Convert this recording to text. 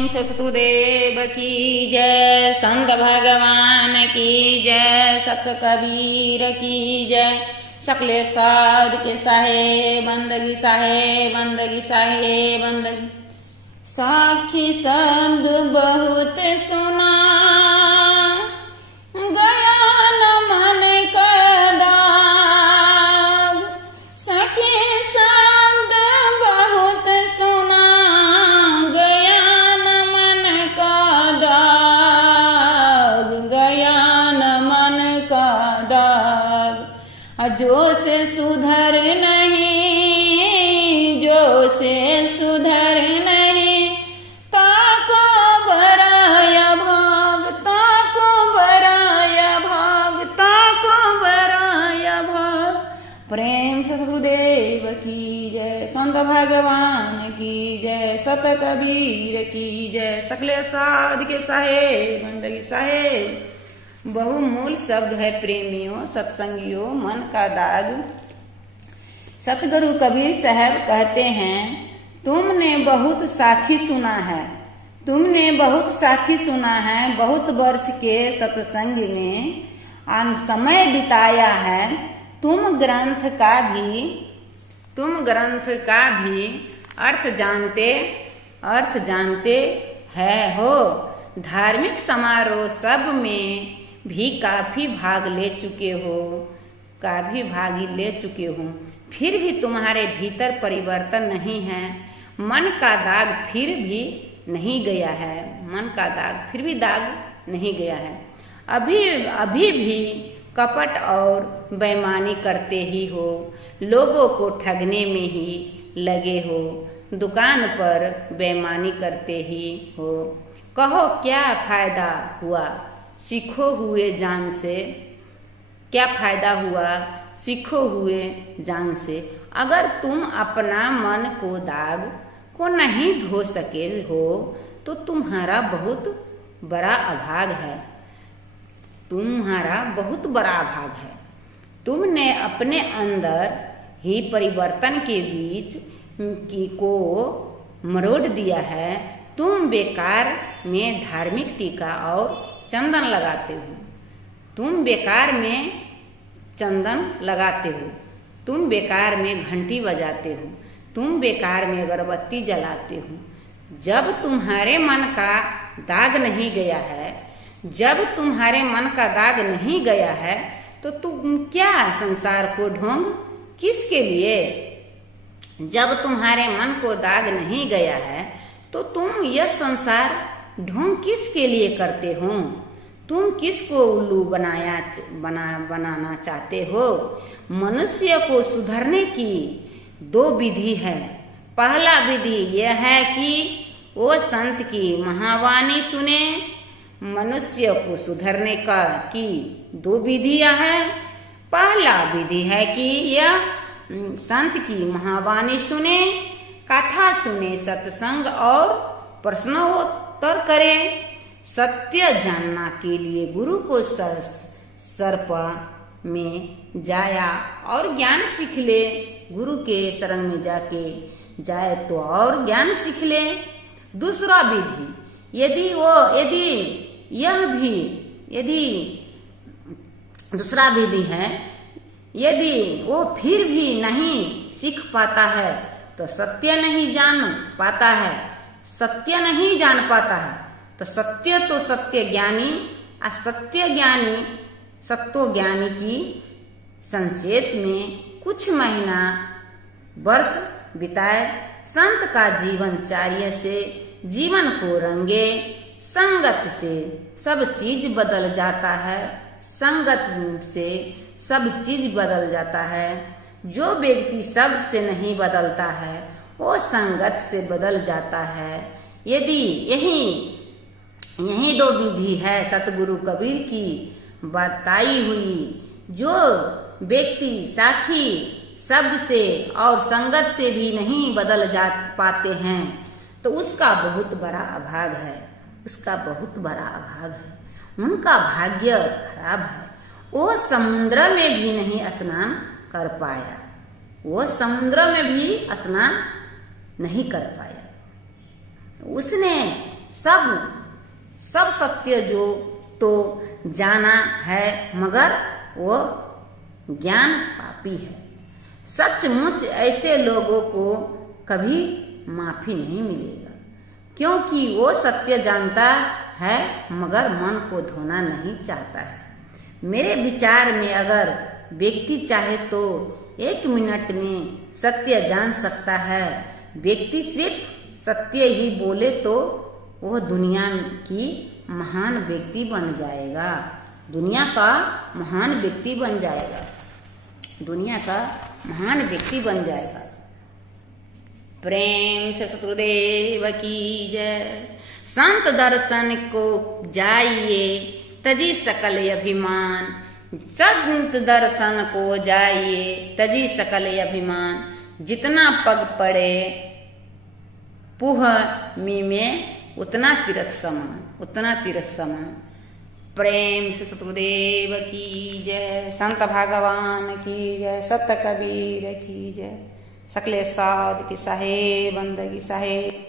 प्रेम से सतगुरुदेव की जय, संत भगवान की जय, सत कबीर की जय, सकले साध के साहे बंदगी साहे बंदगी साहे बंदगी। साखी शब्द बहुत सुना गया न मन का दाग, सखी शब्द बहुत सुना गया न मन का दाग, गया न मन का दाग। जो से सुधर नहीं, जो से सुधर नहीं, ताको बराया भाग, ताको बराया भाग, ताको बराया भाग। प्रेम सतगुरुदेव की जय, संत भगवान की जय, सत कबीर की जय, सकले साध के साहे बंदगी साहे। बहुमूल शब्द है प्रेमियों सत्संगियों मन का दाग। सतगुरु कबीर साहब कहते हैं, तुमने बहुत साखी सुना है, तुमने बहुत साखी सुना है, बहुत वर्ष के सत्संग में समय बिताया है। तुम ग्रंथ का भी अर्थ जानते है हो। धार्मिक समारोह सब में भी काफी भाग ले चुके हो, फिर भी तुम्हारे भीतर परिवर्तन नहीं है। मन का दाग फिर भी नहीं गया है, मन का दाग फिर भी दाग नहीं गया है। अभी भी कपट और बेईमानी करते ही हो, लोगों को ठगने में ही लगे हो, दुकान पर बेईमानी करते ही हो। कहो क्या फायदा हुआ सीखो हुए जान से, क्या फायदा हुआ सीखो हुए जान से। अगर तुम अपना मन को दाग को नहीं धो सके हो तो तुम्हारा बहुत बड़ा अभाग है, तुम्हारा बहुत बड़ा अभाग है। तुमने अपने अंदर ही परिवर्तन के बीज को मरोड़ दिया है। तुम बेकार में धार्मिक टीका और चंदन लगाते हो, तुम बेकार में चंदन लगाते हो, तुम बेकार में घंटी बजाते हो, तुम बेकार में अगरबत्ती जलाते हो। जब तुम्हारे मन का दाग नहीं गया है, जब तुम्हारे मन का दाग नहीं गया है तो तुम क्या संसार को ढोंग किसके लिए। जब तुम्हारे मन को दाग नहीं गया है तो तुम यह संसार ढोंग किसके लिए करते हो। तुम किसको उल्लू बनाना चाहते हो। मनुष्य को सुधरने की दो विधि है। पहला विधि यह है कि वो संत की महावाणी सुने। मनुष्य को सुधरने की दो विधियां हैं। पहला विधि है कि यह संत की महावाणी सुने, कथा सुने, सत्संग और प्रश्नोत्तर करे। सत्य जानना के लिए गुरु को सर्प में जाया और ज्ञान सीख ले। गुरु के शरण में जाए तो और ज्ञान सीख ले। दूसरा विधि, दूसरा विधि है, यदि वो फिर भी नहीं सीख पाता है तो सत्य नहीं जान पाता है, सत्य नहीं जान पाता है तो सत्य ज्ञानी असत्य ज्ञानी सत्तो ज्ञानी की संचेत में कुछ महीना वर्ष बिताए। संत का जीवनचर्या से जीवन को रंगे। संगत से सब चीज बदल जाता है, संगत से सब चीज बदल जाता है। जो व्यक्ति सब से नहीं बदलता है वो संगत से बदल जाता है। यदि यही दो विधि है सतगुरु कबीर की बताई हुई। जो व्यक्ति साखी शब्द से और संगत से भी नहीं बदल जा पाते हैं तो उसका बहुत बड़ा अभाग है, उसका बहुत बड़ा अभाग है। उनका भाग्य खराब है। वो समुद्र में भी नहीं स्नान कर पाया, वो समुद्र में भी स्नान नहीं कर पाया। उसने सब सत्य जो तो जाना है, मगर वो ज्ञान पापी है। सचमुच ऐसे लोगों को कभी माफी नहीं मिलेगा, क्योंकि वो सत्य जानता है मगर मन को धोना नहीं चाहता है। मेरे विचार में अगर व्यक्ति चाहे तो 1 मिनट में सत्य जान सकता है। व्यक्ति सिर्फ सत्य ही बोले तो वह दुनिया की महान व्यक्ति बन जाएगा, दुनिया का महान व्यक्ति बन जाएगा, दुनिया का महान व्यक्ति बन जाएगा। प्रेम से सतगुरुदेव की जय। संत दर्शन को जाइए तजी सकल अभिमान, संत दर्शन को जाइए तजी सकल अभिमान। जितना पग पड़े पुह मी में उतना तीर्थ समान, उतना तीर्थ समान। प्रेम से सतगुरुदेव की जय। संत भगवान की जय। सत कबीर की जय। सकले साध की साहेब बंदगी साहेब।